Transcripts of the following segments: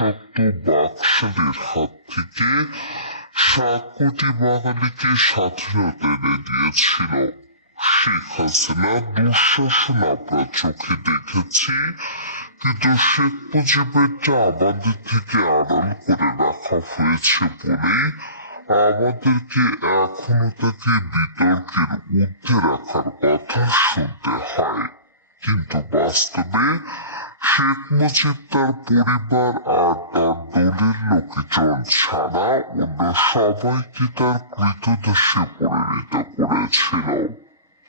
রক্তাক্ত বাকশালের হাত থেকে 7 কোটি বাঙালিকে স্বাধীনতা এনে দিয়েছিল। শেখ হাসিনা দুঃশাসন আমরা চোখে দেখেছি, কিন্তু শেখ মুজিবেরটা আমাদের থেকে আড়াল করে রাখা হয়েছে বলেই আমাদেরকে এখনো তাকে বিতর্কের ঊর্ধ্বে রাখার কথা শুনতে হয়। কিন্তু বাস্তবে শেখ মুজিব তার পরিবার আর তার দলের লোকজন ছাড়া অন্য সবাইকে তার কৃতদাসে পরিণত করেছিল।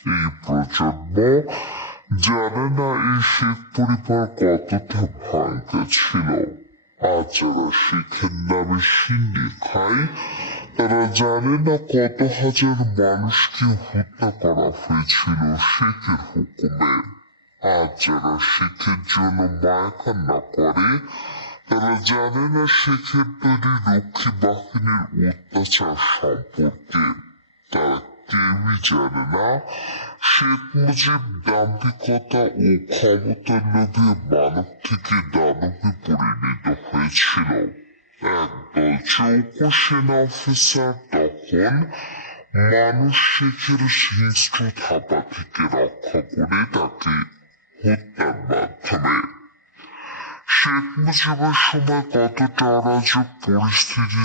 এই প্রজন্ম জানে না এই শেখ পরিবার কতটা ভয়ঙ্কর ছিল। আর যারা শেখের নামে সিন্নি খায় তারা জানে না কত হাজার মানুষকে হত্যা করা হয়েছিল শেখের হুকুমে। আর যারা শেখের জন্য মায়া কান্না করে তারা জানে না শেখের তৈরি রক্ষী বাহিনীর অত্যাচার সম্পর্কে। তারা কেউই জানে না শেখ মুজিব দাম্ভিকতা ও ক্ষমতার লোভে মানব থেকে দানবে পরিণত হয়েছিল। একদল চৌকো সেনা অফিসার তখন মানুষ শেখের হিংস্র থাপা থেকে রক্ষা করে তাকে হত্যার মাধ্যমে। শেখ মুজিবের সময় কতটা অরাজক পরিস্থিতি